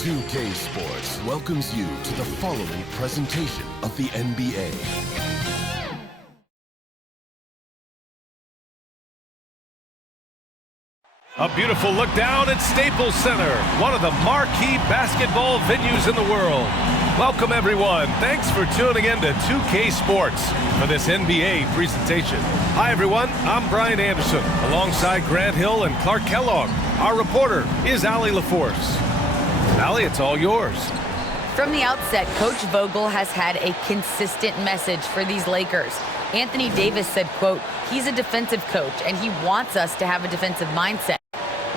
2K Sports welcomes you to the following presentation of the NBA. A beautiful look down at Staples Center, one of the marquee basketball venues in the world. Welcome, everyone. Thanks for tuning in to 2K Sports for this NBA presentation. Hi, everyone. I'm Brian Anderson, alongside Grant Hill and Clark Kellogg. Our reporter is Allie LaForce. Allie, it's all yours. From the outset, Coach Vogel has had a consistent message for these Lakers. Anthony Davis said, quote, he's a defensive coach and he wants us to have a defensive mindset.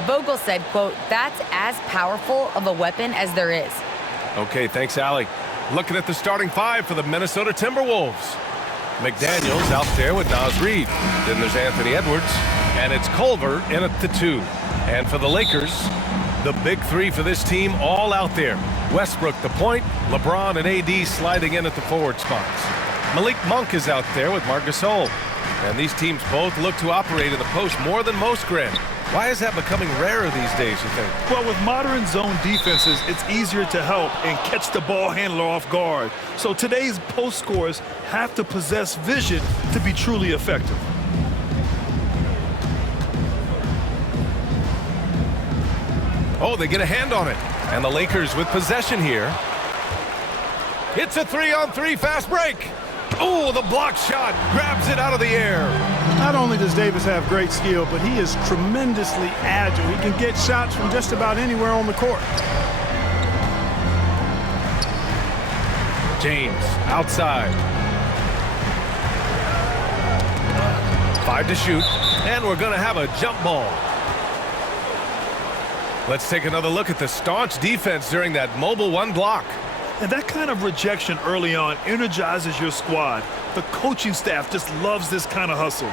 Vogel said, quote, that's as powerful of a weapon as there is. Okay, thanks, Allie. Looking at the starting five for the Minnesota Timberwolves. McDaniels out there with Naz Reid. Then there's Anthony Edwards, and it's Culver in at the 2. And for the Lakers, the big three for this team all out there. Westbrook the point, LeBron and AD sliding in at the forward spots. Malik Monk is out there with Marc Gasol. And these teams both look to operate in the post more than most, Grant. Why is that becoming rarer these days, you think? Well, with modern zone defenses, it's easier to help and catch the ball handler off guard. So today's post scorers have to possess vision to be truly effective. Oh, they get a hand on it. And the Lakers with possession here. It's a 3-on-3 fast break. Oh, the block shot grabs it out of the air. Not only does Davis have great skill, but he is tremendously agile. He can get shots from just about anywhere on the court. James outside. 5 to shoot, and we're going to have a jump ball. Let's take another look at the staunch defense during that mobile one block. And that kind of rejection early on energizes your squad. The coaching staff just loves this kind of hustle.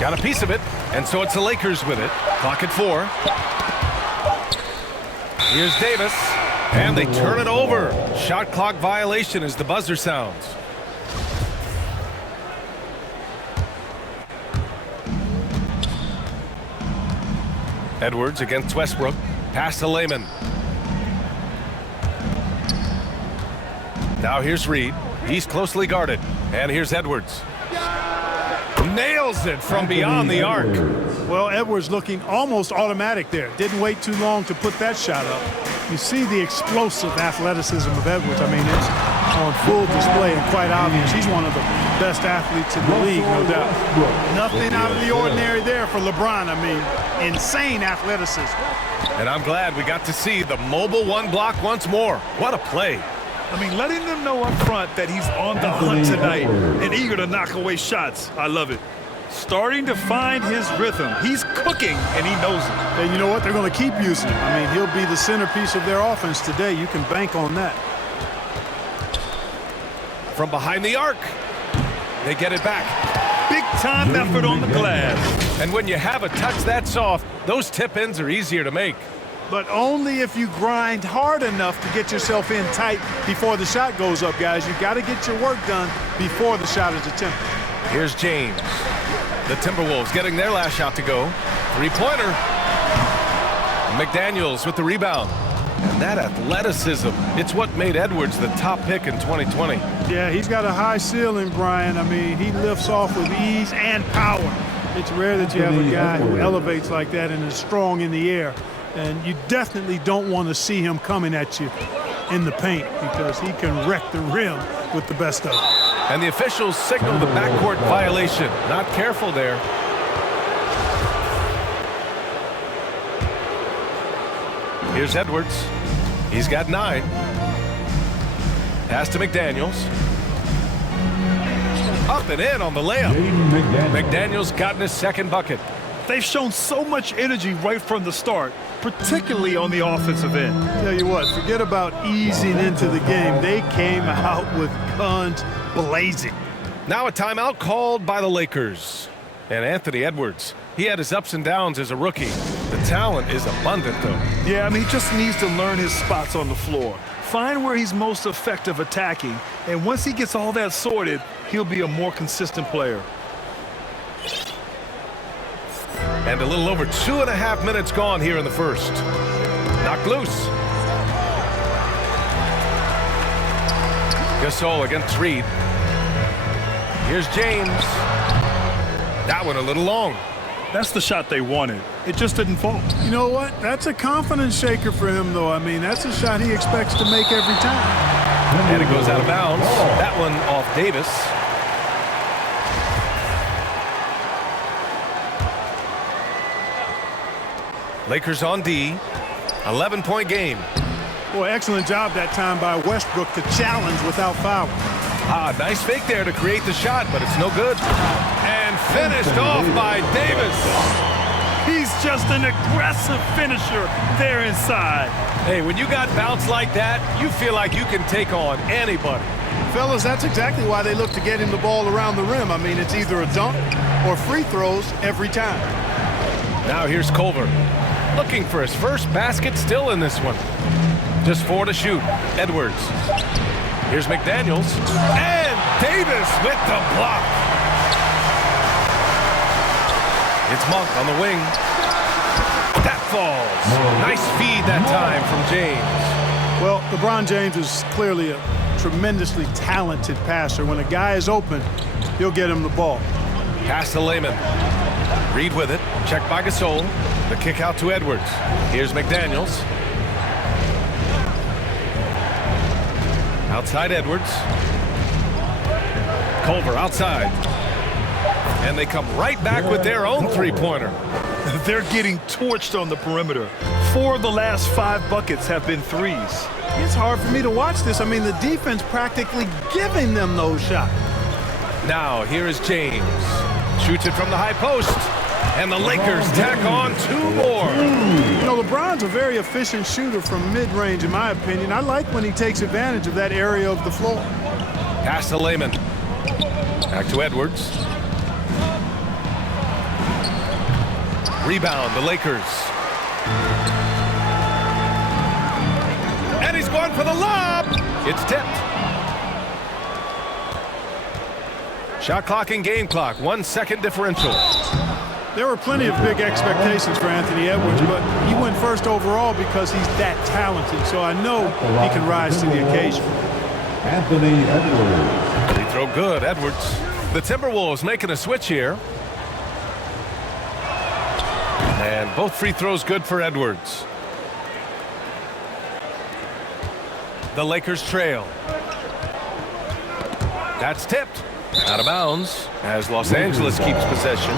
Got a piece of it, and so it's the Lakers with it. Clock at 4. Here's Davis, and they turn it over. Shot clock violation as the buzzer sounds. Edwards against Westbrook. Pass to Layman. Now here's Reid. He's closely guarded. And here's Edwards. Nails it from beyond the arc. Well, Edwards looking almost automatic there. Didn't wait too long to put that shot up. You see the explosive athleticism of Edwards. I mean, it's on full display and quite obvious. He's one of the best athletes in the league, no doubt. Nothing out of the ordinary there for LeBron. I mean, insane athleticism. And I'm glad we got to see the mobile one block once more. What a play. I mean, letting them know up front that he's on the hunt tonight and eager to knock away shots. I love it. Starting to find his rhythm. He's cooking, and he knows it. And you know what? They're going to keep using him. I mean, he'll be the centerpiece of their offense today. You can bank on that. From behind the arc, they get it back. Big-time effort on the glass. And when you have a touch that soft, those tip-ins are easier to make. But only if you grind hard enough to get yourself in tight before the shot goes up, guys. You've got to get your work done before the shot is attempted. Here's James. The Timberwolves getting their last shot to go. Three-pointer. McDaniels with the rebound. And that athleticism, it's what made Edwards the top pick in 2020. Yeah, he's got a high ceiling, Brian. I mean, he lifts off with ease and power. It's rare that you have a guy who elevates like that and is strong in the air. And you definitely don't want to see him coming at you in the paint because he can wreck the rim with the best of them. And the officials signal the backcourt violation. Not careful there. Here's Edwards. He's got 9. Pass to McDaniels. Up and in on the layup. McDaniels got in his second bucket. They've shown so much energy right from the start, particularly on the offensive end. Tell you what, forget about easing into the game. They came out with guns blazing. Now a timeout called by the Lakers. And Anthony Edwards, he had his ups and downs as a rookie. The talent is abundant, though. Yeah, I mean, he just needs to learn his spots on the floor. Find where he's most effective attacking, and once he gets all that sorted, he'll be a more consistent player. And a little over 2.5 minutes gone here in the first. Knocked loose. Gasol against Reed. Here's James. That one a little long. That's the shot they wanted. It just didn't fall. You know what? That's a confidence shaker for him, though. I mean, that's a shot he expects to make every time. And it goes out of bounds. That one off Davis. Lakers on D. 11-point game. Boy, excellent job that time by Westbrook to challenge without foul. Nice fake there to create the shot, but it's no good. And finished off by Davis. He's just an aggressive finisher there inside. Hey, when you got bounce like that, you feel like you can take on anybody. Fellas, that's exactly why they look to get him the ball around the rim. I mean, it's either a dunk or free throws every time. Now here's Culver. Looking for his first basket, still in this one. Just 4 to shoot. Edwards. Here's McDaniels. And Davis with the block. It's Monk on the wing. That falls. Nice feed that time from James. Well, LeBron James is clearly a tremendously talented passer. When a guy is open, he'll get him the ball. Pass to Layman. Reed with it. Checked by Gasol. The kick out to Edwards. Here's McDaniels. Outside Edwards. Culver outside. And they come right back with their own three-pointer. They're getting torched on the perimeter. 4 of the last 5 buckets have been threes. It's hard for me to watch this. I mean, the defense practically giving them those shots. Now, here is James. Shoots it from the high post. And the Lakers tack on 2 more. You know, LeBron's a very efficient shooter from mid-range, in my opinion. I like when he takes advantage of that area of the floor. Pass to Layman. Back to Edwards. Rebound, the Lakers. And he's going for the lob. It's tipped. Shot clock and game clock. 1 second differential. There were plenty of big expectations for Anthony Edwards, but he went first overall because he's that talented. So I know he can rise to the occasion. Anthony Edwards. Free throw good, Edwards. The Timberwolves making a switch here. And both free throws good for Edwards. The Lakers trail. That's tipped. Out of bounds as Los Angeles keeps possession.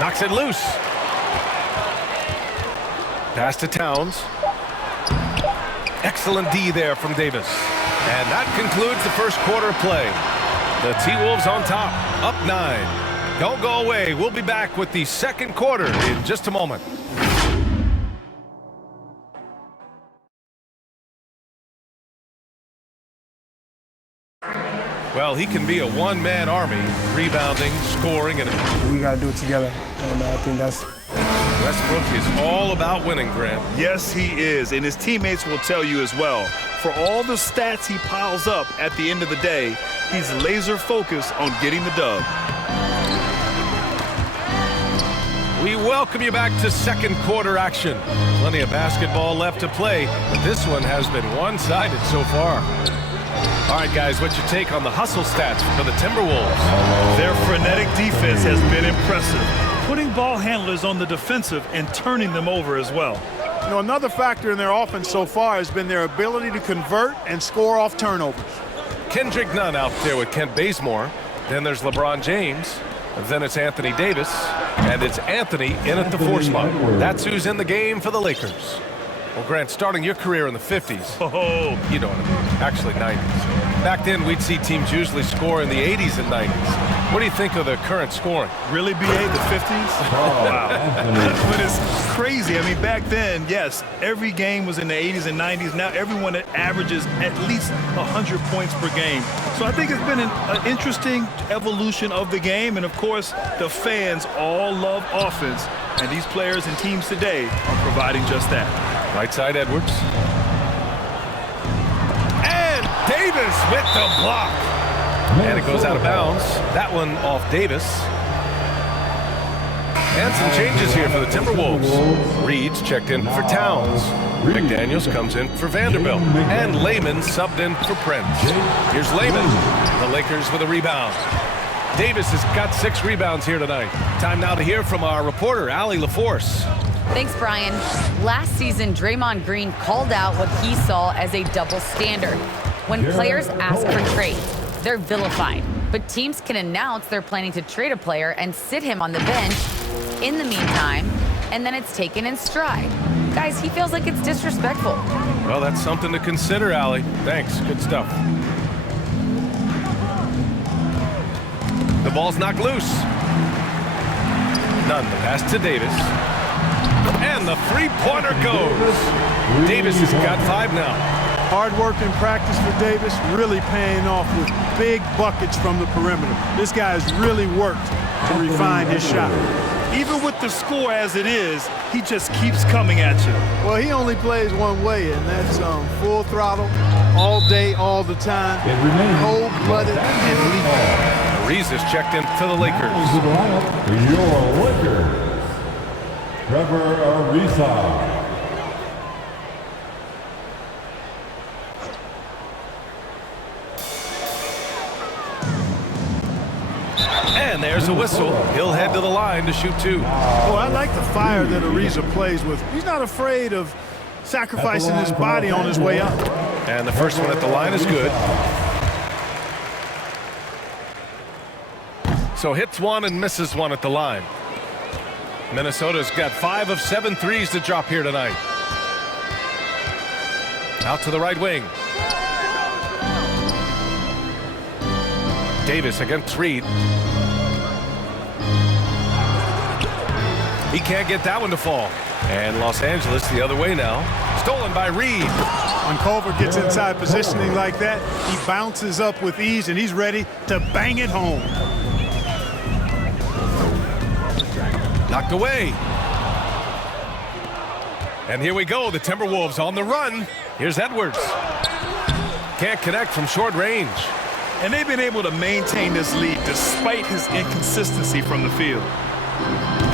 Knocks it loose. Pass to Towns. Excellent D there from Davis. And that concludes the first quarter of play. The T-Wolves on top, up 9. Don't go away. We'll be back with the second quarter in just a moment. Well, he can be a one-man army, rebounding, scoring, and we got to do it together. And I think that's... Westbrook is all about winning, Grant. Yes, he is, and his teammates will tell you as well. For all the stats he piles up at the end of the day, he's laser focused on getting the dub. We welcome you back to second quarter action. Plenty of basketball left to play, but this one has been one-sided so far. All right, guys, what's your take on the hustle stats for the Timberwolves? Their frenetic defense has been impressive, putting ball handlers on the defensive and turning them over as well. You know, another factor in their offense so far has been their ability to convert and score off turnovers. Kendrick Nunn out there with Kent Bazemore. Then there's LeBron James. Then it's Anthony Davis. And it's Anthony in at the 4 spot. That's who's in the game for the Lakers. Well, Grant, starting your career in the 50s. Oh, You know what I mean. Actually, 90s. Back then, we'd see teams usually score in the 80s and 90s. What do you think of the current scoring? Really, BA, the 50s? Oh, wow. But it's crazy. I mean, back then, yes, every game was in the 80s and 90s. Now everyone averages at least 100 points per game. So I think it's been an interesting evolution of the game. And, of course, the fans all love offense. And these players and teams today are providing just that. Right side, Edwards. And Davis with the block. And it goes out of bounds. That one off Davis. And some changes here for the Timberwolves. Reed's checked in for Towns. McDaniels comes in for Vanderbilt. And Lehman subbed in for Prince. Here's Lehman. The Lakers with a rebound. Davis has got 6 rebounds here tonight. Time now to hear from our reporter, Allie LaForce. Thanks, Brian. Last season, Draymond Green called out what he saw as a double standard. When players ask for trades, they're vilified. But teams can announce they're planning to trade a player and sit him on the bench in the meantime, and then it's taken in stride. Guys, he feels like it's disrespectful. Well, that's something to consider, Allie. Thanks. Good stuff. The ball's knocked loose. None. The pass to Davis. And the three-pointer goes. Davis has got 5 now. Hard work in practice for Davis, really paying off with big buckets from the perimeter. This guy has really worked to refine his shot. Even with the score as it is, he just keeps coming at you. Well, he only plays one way, and that's full throttle, all day, all the time, cold-blooded and lethal. Reeves is checked in for the Lakers. Your Lakers, Trevor Ariza. And there's a whistle. He'll head to the line to shoot 2. Oh, I like the fire that Ariza plays with. He's not afraid of sacrificing his body on his way up. And the first one at the line is good. So hits 1 and misses 1 at the line. Minnesota's got 5 of 7 threes to drop here tonight. Out to the right wing. Davis against Reed. He can't get that one to fall. And Los Angeles the other way now. Stolen by Reed. When Culver gets inside positioning like that, he bounces up with ease, and he's ready to bang it home. Knocked away. And here we go. The Timberwolves on the run. Here's Edwards. Can't connect from short range. And they've been able to maintain this lead despite his inconsistency from the field.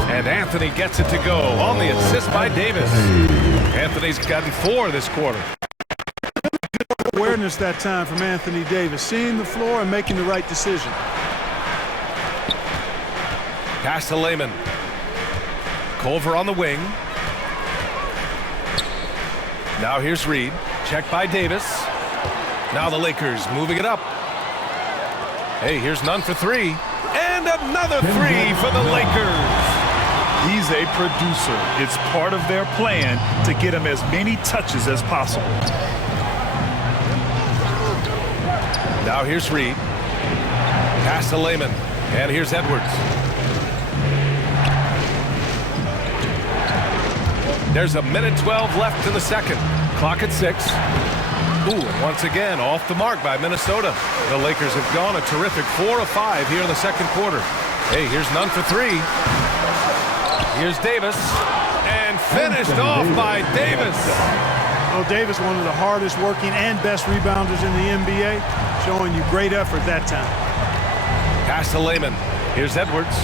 And Anthony gets it to go on the assist by Davis. Anthony's gotten 4 this quarter. Awareness that time from Anthony Davis, seeing the floor and making the right decision. Pass to Lehman. Culver on the wing. Now here's Reed. Checked by Davis. Now the Lakers moving it up. Hey, here's none for 3. And another 3 for the Lakers. He's a producer. It's part of their plan to get him as many touches as possible. Now here's Reed. Pass to Lehman. And here's Edwards. There's a minute 12 left in the second. Clock at 6. Ooh, and once again, off the mark by Minnesota. The Lakers have gone a terrific 4 of 5 here in the second quarter. Hey, here's none for 3. Here's Davis. And finished off by Davis. Well, Davis, one of the hardest working and best rebounders in the NBA, showing you great effort that time. Pass to Lehman. Here's Edwards.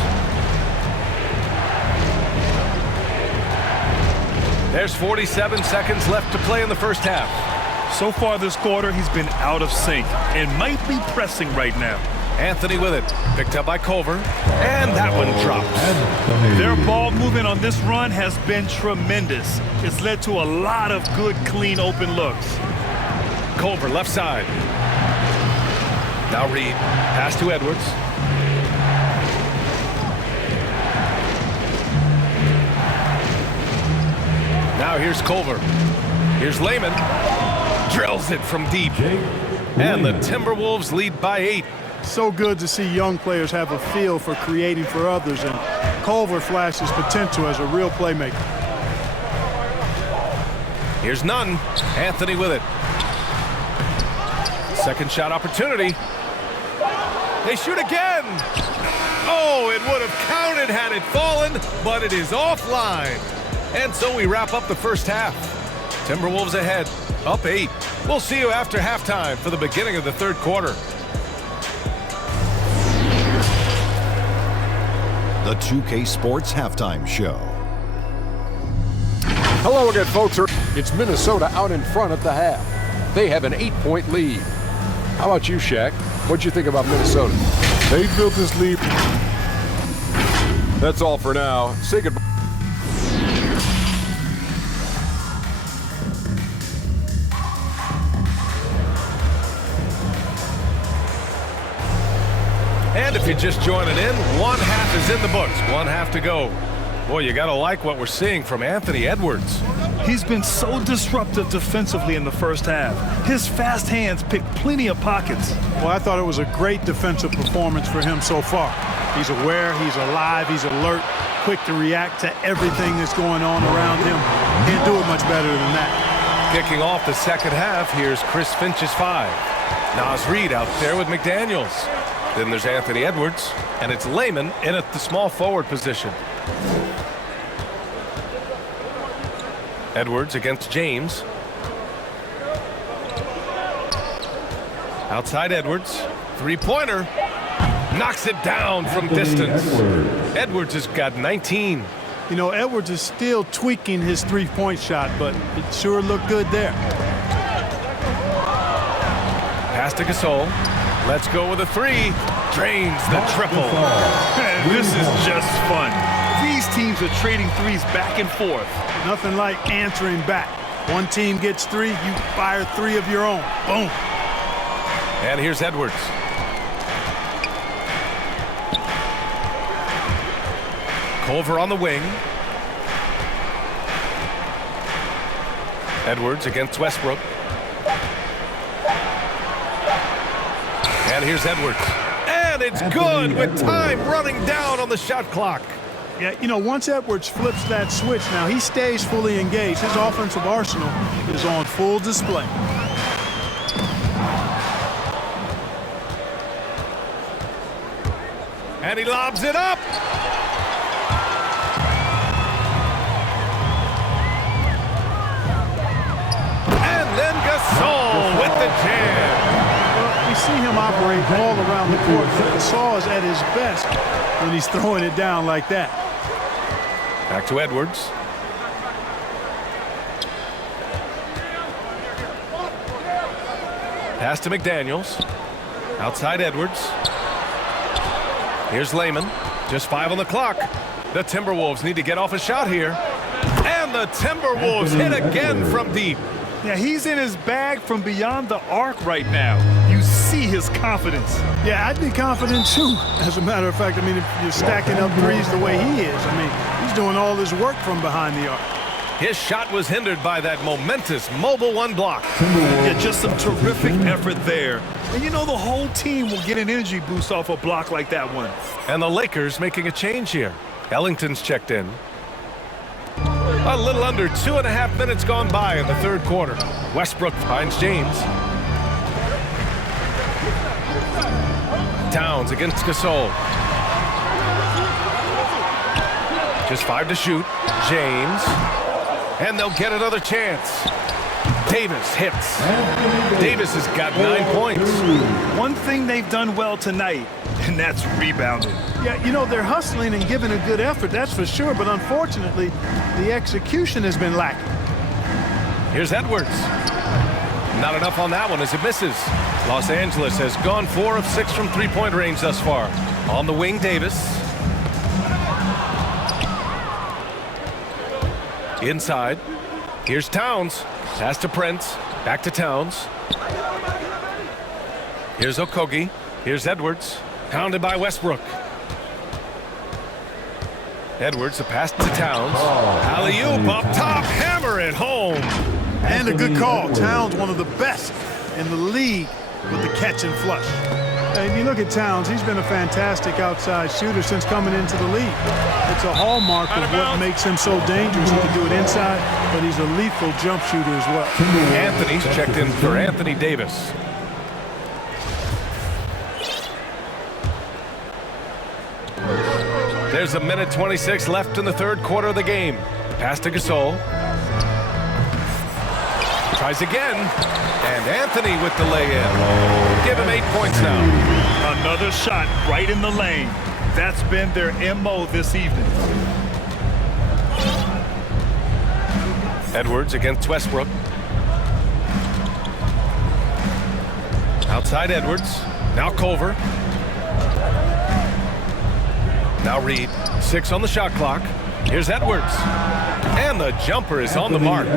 There's 47 seconds left to play in the first half. So far this quarter, he's been out of sync and might be pressing right now. Anthony with it. Picked up by Culver. And that one drops. Their ball movement on this run has been tremendous. It's led to a lot of good, clean, open looks. Culver left side. Now Reed. Pass to Edwards. Now here's Culver. Here's Lehman. Drills it from deep. And the Timberwolves lead by 8. So good to see young players have a feel for creating for others, and Culver flashes potential as a real playmaker. Here's none. Anthony with it. Second shot opportunity. They shoot again. Oh, it would have counted had it fallen, but it is offline. And so we wrap up the first half. Timberwolves ahead, up 8. We'll see you after halftime for the beginning of the third quarter. The 2K Sports Halftime Show. Hello again, folks. It's Minnesota out in front at the half. They have an 8-point lead. How about you, Shaq? What'd you think about Minnesota? They built this lead. That's all for now. Say goodbye. And if you're just joining in, one half is in the books. One half to go. Boy, you got to like what we're seeing from Anthony Edwards. He's been so disruptive defensively in the first half. His fast hands pick plenty of pockets. Well, I thought it was a great defensive performance for him so far. He's aware, he's alive, he's alert, quick to react to everything that's going on around him. Can't do it much better than that. Kicking off the second half, here's Chris Finch's 5. Naz Reid out there with McDaniels. Then there's Anthony Edwards, and it's Layman in at the small forward position. Edwards against James. Outside Edwards. Three-pointer. Knocks it down from distance. Edwards has got 19. You know, Edwards is still tweaking his three-point shot, but it sure looked good there. Pass to Gasol. Let's go with a 3. Drains the triple. Man, this is just fun. These teams are trading threes back and forth. Nothing like answering back. One team gets 3, you fire 3 of your own. Boom. And here's Edwards. Culver on the wing. Edwards against Westbrook. And here's Edwards. And it's good with time running down on the shot clock. Yeah, you know, once Edwards flips that switch now, he stays fully engaged. His offensive arsenal is on full display. And he lobs it up. And then Gasol with the jam. Well, we see him operate all around the court, but Gasol is at his best when he's throwing it down like that. Back to Edwards. Pass to McDaniels. Outside Edwards. Here's Layman. Just 5 on the clock. The Timberwolves need to get off a shot here. And the Timberwolves hit again from deep. Yeah, he's in his bag from beyond the arc right now. You see his confidence. Yeah, I'd be confident too. As a matter of fact, I mean, if you're stacking up threes the way he is, I mean, he's doing all his work from behind the arc. His shot was hindered by that momentous mobile 1 block. Yeah, just some terrific effort there. And you know the whole team will get an energy boost off a block like that one. And the Lakers making a change here. Ellington's checked in. A little under 2.5 minutes gone by in the third quarter. Westbrook finds James. Towns against Gasol. Just 5 to shoot. James. And they'll get another chance. Davis hits. Davis has got 9 points. One thing they've done well tonight, and that's rebounding. Yeah, you know, they're hustling and giving a good effort, that's for sure, but unfortunately, the execution has been lacking. Here's Edwards. Not enough on that one as it misses. Los Angeles has gone 4 of 6 from three-point range thus far. On the wing, Davis. Inside. Here's Towns. Pass to Prince. Back to Towns. Here's Okogie. Here's Edwards. Pounded by Westbrook. Edwards, the pass to Towns. Alley-oop up top. Hammer it home. And a good call. Towns, one of the best in the league with the catch and flush. And you look at Towns, he's been a fantastic outside shooter since coming into the league. It's a hallmark of what makes him so dangerous. He can do it inside, but he's a lethal jump shooter as well. Anthony's checked in for Anthony Davis. There's a minute 26 left in the third quarter of the game. Pass to Gasol. Tries again. And Anthony with the lay-in. Give him 8 points now. Another shot right in the lane. That's been their MO this evening. Edwards against Westbrook. Outside Edwards. Now Culver. Now Reed. 6 on the shot clock. Here's Edwards. And the jumper is on the mark.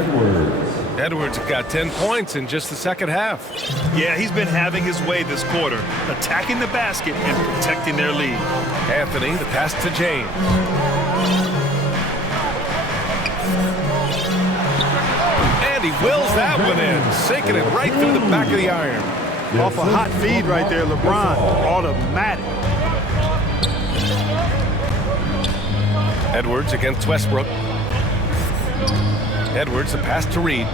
Edwards got 10 points in just the second half. Yeah, he's been having his way this quarter, attacking the basket and protecting their lead. Anthony, the pass to James. And he wills that one in, sinking it right through the back of the iron. Off a hot feed right there, LeBron. Automatic. Edwards against Westbrook. Edwards, the pass to Reed.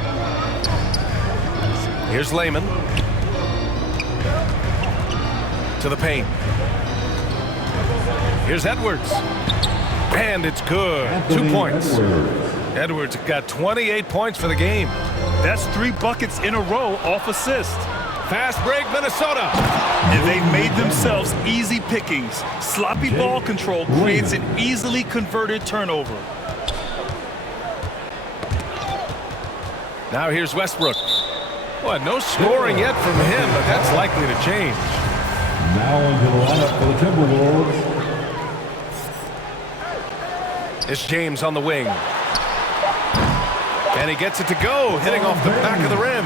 Here's Layman. To the paint. Here's Edwards. And it's good. 2 points. Edwards got 28 points for the game. That's 3 buckets in a row off assist. Fast break, Minnesota. And they've made themselves easy pickings. Sloppy ball control creates an easily converted turnover. Now here's Westbrook. Well, no scoring yet from him, but that's likely to change. Now into the lineup for the Timberwolves. It's James on the wing. And he gets it to go, hitting off the back of the rim.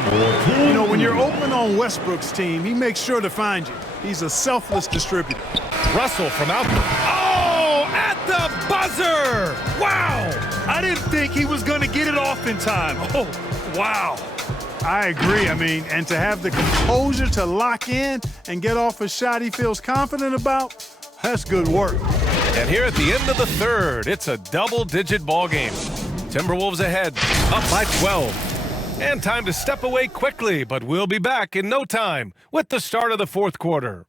You know, when you're open on Westbrook's team, he makes sure to find you. He's a selfless distributor. Russell from out. Oh, at the buzzer! Wow! I didn't think he was going to get it off in time. Oh, wow. I agree. I mean, and to have the composure to lock in and get off a shot he feels confident about, that's good work. And here at the end of the third, it's a double-digit ball game. Timberwolves ahead, up by 12. And time to step away quickly, but we'll be back in no time with the start of the fourth quarter.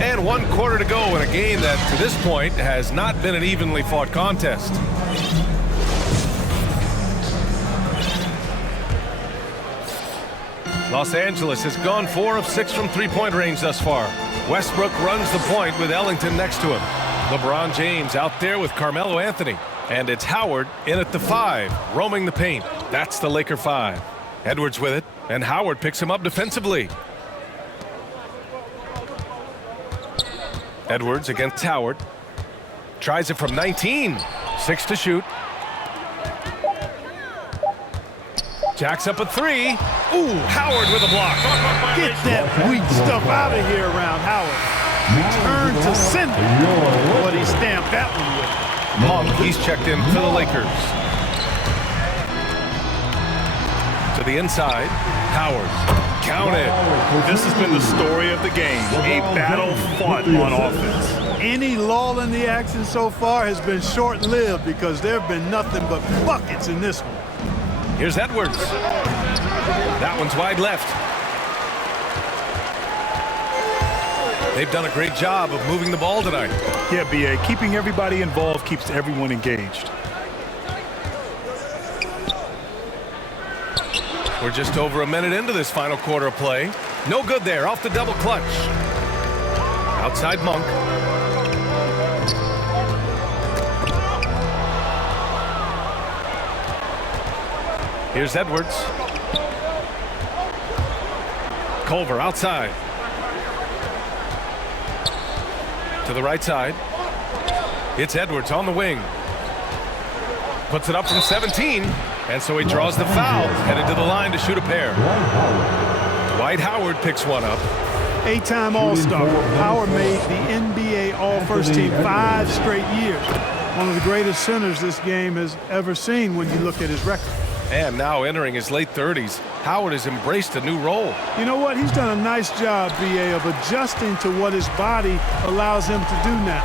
And 1 quarter to go in a game that, to this point, has not been an evenly fought contest. Los Angeles has gone 4 of 6 from three-point range thus far. Westbrook runs the point with Ellington next to him. LeBron James out there with Carmelo Anthony. And it's Howard in at the 5, roaming the paint. That's the Laker 5. Edwards with it, and Howard picks him up defensively. Edwards against Howard. Tries it from 19. 6 to shoot. Jacks up a 3. Ooh, Howard with a block. Get that weak stuff out of here around Howard. Return to sender. But he stamped that one with. Monk, he's checked in for the Lakers. To the inside, Howard. Counted. This has been the story of the game. A battle fought on offense. Any lull in the action so far has been short-lived because there have been nothing but buckets in this one. Here's Edwards. That one's wide left. They've done a great job of moving the ball tonight. Yeah, B.A., keeping everybody involved keeps everyone engaged. We're just over a minute into this final quarter of play. No good there, off the double clutch. Outside Monk. Here's Edwards. Culver outside. To the right side. It's Edwards on the wing. Puts it up from 17. And so he draws the foul, headed to the line to shoot a pair. Dwight Howard picks one up. 8-time All-Star. Howard made the NBA All-First Team 5 straight years. One of the greatest centers this game has ever seen when you look at his record. And now entering his late 30s, Howard has embraced a new role. You know what? He's done a nice job, B.A., of adjusting to what his body allows him to do now.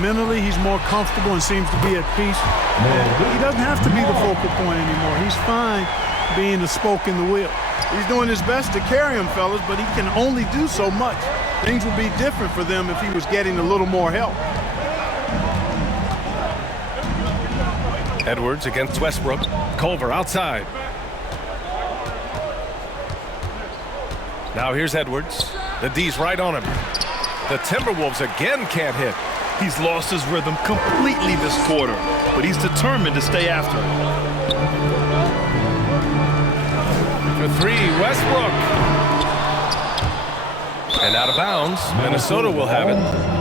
Mentally, he's more comfortable and seems to be at peace. And he doesn't have to be the focal point anymore. He's fine being the spoke in the wheel. He's doing his best to carry him, fellas, but he can only do so much. Things would be different for them if he was getting a little more help. Edwards against Westbrook. Culver outside. Now here's Edwards. The D's right on him. The Timberwolves again can't hit. He's lost his rhythm completely this quarter, but he's determined to stay after it. For three, Westbrook. And out of bounds. Minnesota will have it.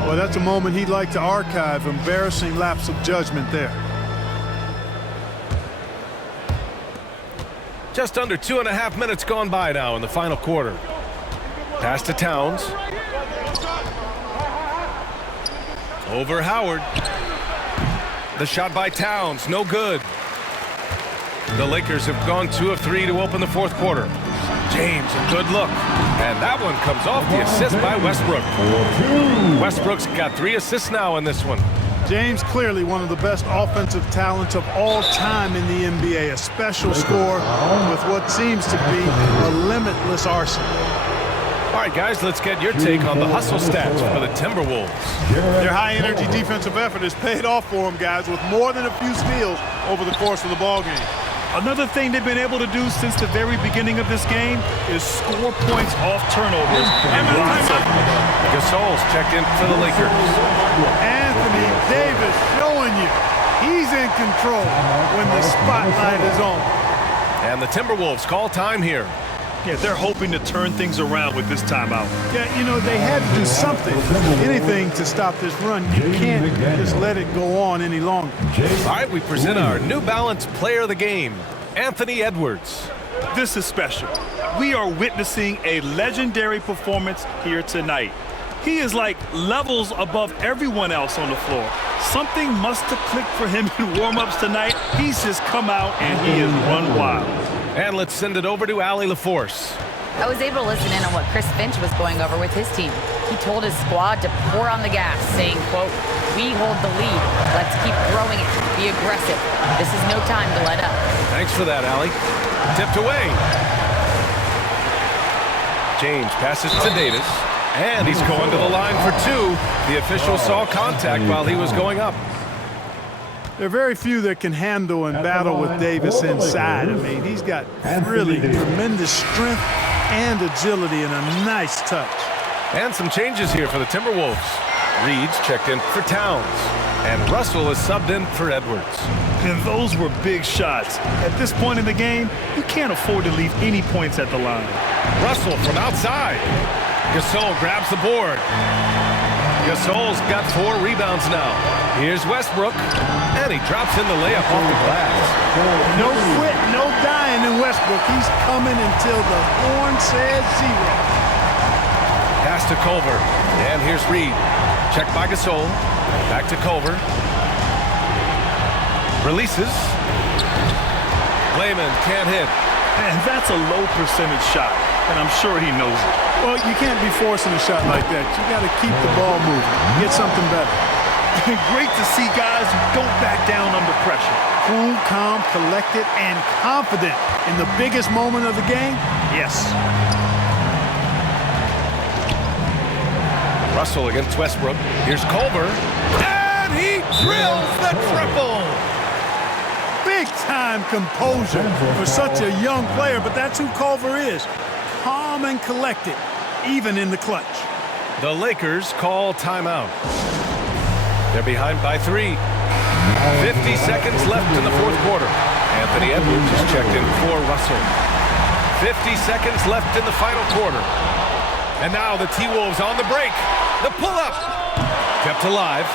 Well, that's a moment he'd like to archive. Embarrassing lapse of judgment there. Just under 2.5 minutes gone by now in the final quarter. Pass to Towns. Over Howard. The shot by Towns, no good. The Lakers have gone 2 of 3 to open the fourth quarter. James, a good look. And that one comes off the assist by Westbrook. Westbrook's got 3 assists now in this one. James clearly one of the best offensive talents of all time in the NBA. A special scorer with what seems to be a limitless arsenal. All right, guys, let's get your take on the hustle stats for the Timberwolves. Their high-energy defensive effort has paid off for them, guys, with more than a few steals over the course of the ballgame. Another thing they've been able to do since the very beginning of this game is score points off turnovers. Gasol's checked in for the Lakers. Anthony Davis showing you he's in control when the spotlight is on. And the Timberwolves call time here. Yeah, they're hoping to turn things around with this timeout. Yeah, you know, they had to do something, anything to stop this run. You can't just let it go on any longer. All right, we present our New Balance player of the game, Anthony Edwards. This is special. We are witnessing a legendary performance here tonight. He is like levels above everyone else on the floor. Something must have clicked for him in warm-ups tonight. He's just come out and he has run wild. And let's send it over to Allie LaForce. I was able to listen in on what Chris Finch was going over with his team. He told his squad to pour on the gas, saying, quote, "We hold the lead. Let's keep throwing it. Be aggressive. This is no time to let up." Thanks for that, Allie. Tipped away. James passes to Davis. And he's going to the line for 2. The official saw contact while he was going up. There are very few that can handle and battle with Davis inside. I mean, he's got really tremendous strength and agility and a nice touch. And some changes here for the Timberwolves. Reed's checked in for Towns. And Russell is subbed in for Edwards. And those were big shots. At this point in the game, you can't afford to leave any points at the line. Russell from outside. Gasol grabs the board. Gasol's got 4 rebounds now. Here's Westbrook, and he drops in the layup off the glass. No quit, no dying in Westbrook. He's coming until the horn says 0. Pass to Culver, and here's Reed. Checked by Gasol. Back to Culver. Releases. Layman can't hit. And that's a low percentage shot, and I'm sure he knows it. Well, you can't be forcing a shot like that. You got to keep the ball moving. Get something better. Great to see guys who don't back down under pressure. Cool, calm, collected, and confident in the biggest moment of the game. Yes. Russell against Westbrook. Here's Culver, and he drills the triple. Big-time composure for such a young player, but that's who Culver is. Calm and collected, even in the clutch. The Lakers call timeout. They're behind by 3. 50 seconds left in the fourth quarter. Anthony Edwards is checked in for Russell. 50 seconds left in the final quarter. And now the T-Wolves on the break. The pull-up. Kept alive.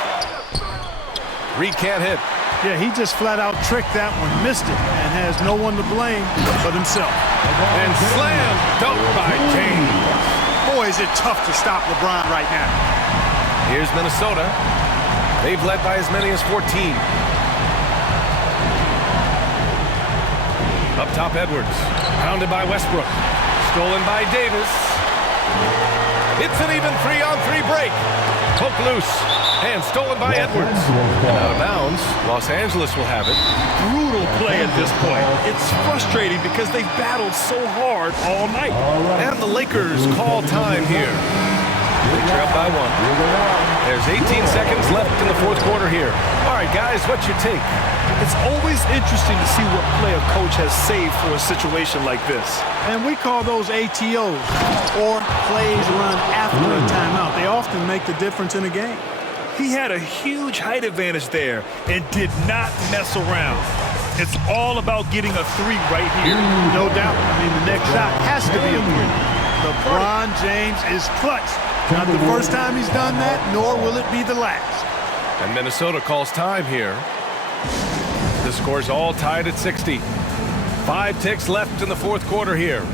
Reed can't hit. Yeah, he just flat out tricked that one, missed it, and has no one to blame but himself. And slam dunk by James. Boy, Boy, is it tough to stop LeBron right now. Here's Minnesota. They've led by as many as 14. Up top, Edwards. Pounded by Westbrook. Stolen by Davis. It's an even 3-on-3 break. Poke loose. And stolen by Edwards. And out of bounds. Los Angeles will have it. Brutal play at this point. It's frustrating because they've battled so hard all night. And the Lakers call time here. They trail by 1. There's 18 seconds left in the fourth quarter here. All right, guys, what's your take? It's always interesting to see what play a coach has saved for a situation like this. And we call those ATOs, or plays run after a timeout. They often make the difference in a game. He had a huge height advantage there and did not mess around. It's all about getting a 3 right here. No doubt. I mean, the next shot has to be a 3. LeBron James is clutch. Not the first time he's done that, nor will it be the last. And Minnesota calls time here. The score's all tied at 60. 5 ticks left in the fourth quarter here.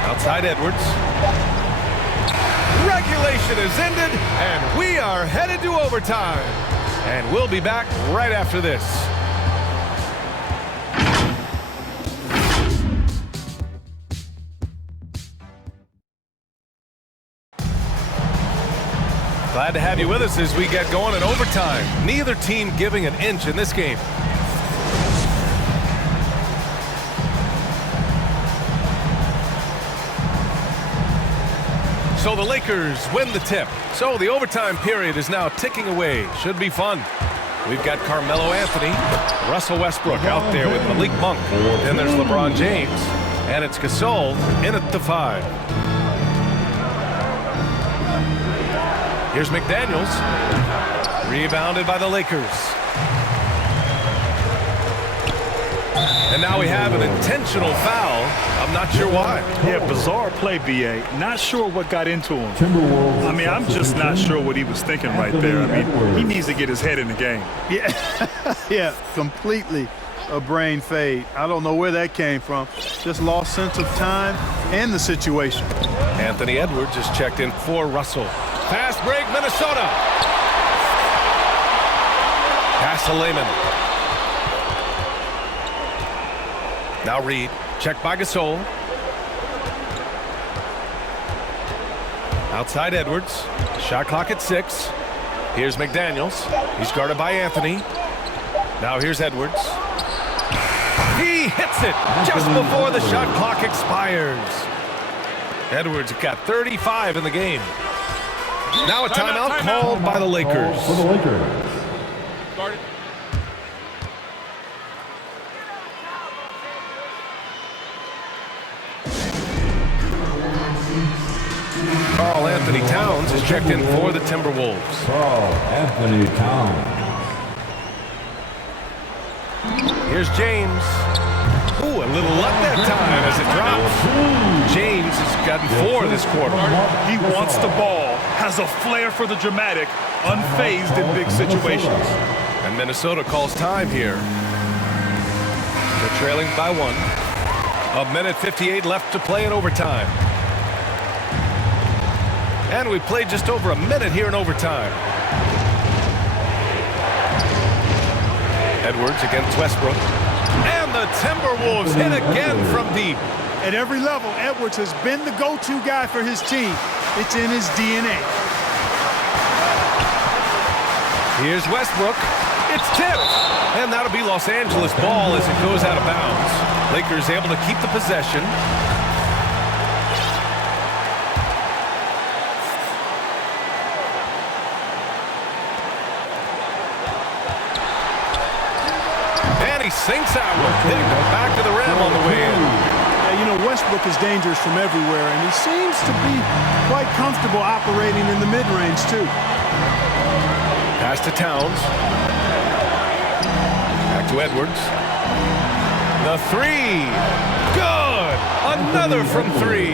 Outside Edwards. Regulation is ended, and we are headed to overtime. And we'll be back right after this. Glad to have you with us as we get going in overtime. Neither team giving an inch in this game. So the Lakers win the tip. So the overtime period is now ticking away. Should be fun. We've got Carmelo Anthony, Russell Westbrook out there with Malik Monk. Then there's LeBron James. And it's Gasol in at the 5. Here's McDaniels. Rebounded by the Lakers. And now we have an intentional foul. I'm not sure why. Yeah, bizarre play, B.A. Not sure what got into him. Timberwolves. I mean, I'm just not sure what he was thinking right there. I mean, he needs to get his head in the game. Yeah, yeah, completely a brain fade. I don't know where that came from. Just lost sense of time and the situation. Anthony Edwards is checked in for Russell. Fast break, Minnesota. Pass to Layman. Now Reed, checked by Gasol. Outside Edwards. Shot clock at 6. Here's McDaniels. He's guarded by Anthony. Now here's Edwards. He hits it just before the shot clock expires. Edwards got 35 in the game. Now a timeout called by the Lakers. For the Lakers. Karl Anthony Towns is checked in for the Timberwolves. Karl Anthony Towns. Here's James. Ooh, a little luck that time as it drops. James has gotten 4 this quarter. He wants the ball, has a flair for the dramatic, unfazed in big situations. And Minnesota calls time here. They're trailing by 1. 1:58 left to play in overtime. And we played just over a minute here in overtime. Edwards against Westbrook. And the Timberwolves hit again from deep. At every level, Edwards has been the go-to guy for his team. It's in his DNA. Here's Westbrook. It's tipped. And that'll be Los Angeles ball as it goes out of bounds. Lakers able to keep the possession. sinks that one, hitting the back of the rim on the way in. Yeah, you know, Westbrook is dangerous from everywhere, and he seems to be quite comfortable operating in the mid-range, too. Pass to Towns. Back to Edwards. The three. Good. Another from three.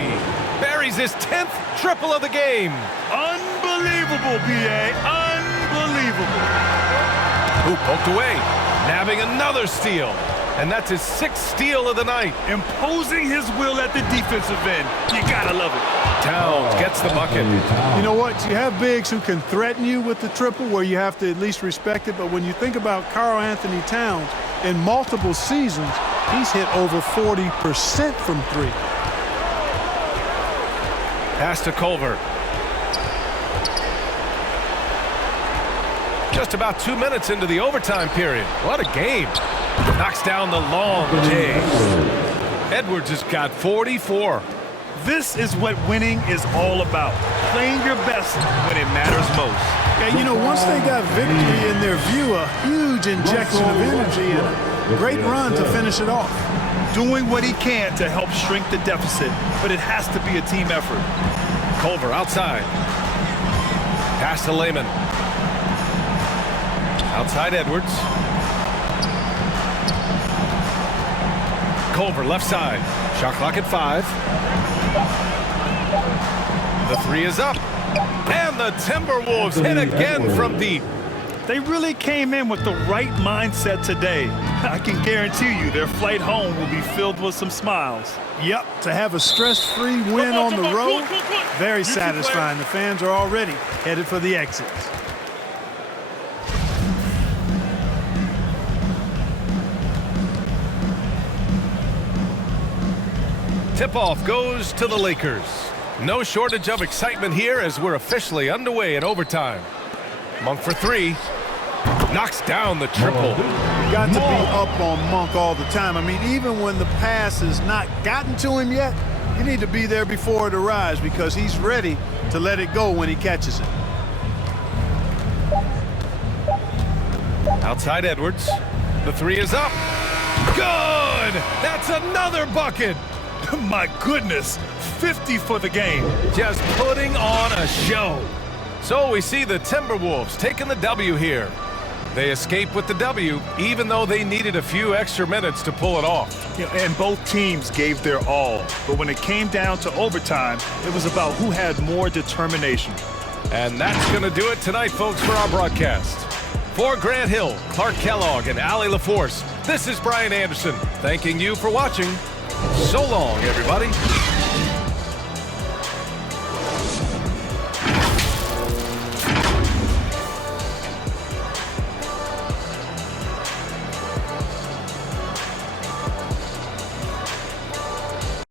Buries his 10th triple of the game. Unbelievable, B.A. Unbelievable. Who poked away, nabbing another steal. And that's his 6th steal of the night. Imposing his will at the defensive end. You gotta love it. Towns gets the bucket. You know what? You have bigs who can threaten you with the triple where you have to at least respect it. But when you think about Karl Anthony Towns, in multiple seasons, he's hit over 40% from three. Pass to Culver. Just about 2 minutes into the overtime period. What a game. Knocks down the long J. Edwards has got 44. This is what winning is all about. Playing your best when it matters most. Yeah, you know, once they got victory in their view, a huge injection of energy and a great run to finish it off. Doing what he can to help shrink the deficit, but it has to be a team effort. Culver outside. Pass to Lehman. Outside Edwards. Culver left side. Shot clock at 5. The three is up. And the Timberwolves hit again from deep. They really came in with the right mindset today. I can guarantee you their flight home will be filled with some smiles. Yep, to have a stress-free win on the road, very satisfying. The fans are already headed for the exits. Tip-off goes to the Lakers. No shortage of excitement here as we're officially underway in overtime. Monk for three. Knocks down the triple. You got to be up on Monk all the time. I mean, even when the pass has not gotten to him yet, you need to be there before it arrives because he's ready to let it go when he catches it. Outside Edwards. The three is up. Good! That's another bucket! My goodness, 50 for the game. Just putting on a show. So we see the Timberwolves taking the W here. They escape with the W, even though they needed a few extra minutes to pull it off. You know, and both teams gave their all. But when it came down to overtime, it was about who had more determination. And that's going to do it tonight, folks, for our broadcast. For Grant Hill, Clark Kellogg, and Allie LaForce, this is Brian Anderson, thanking you for watching. So long, everybody.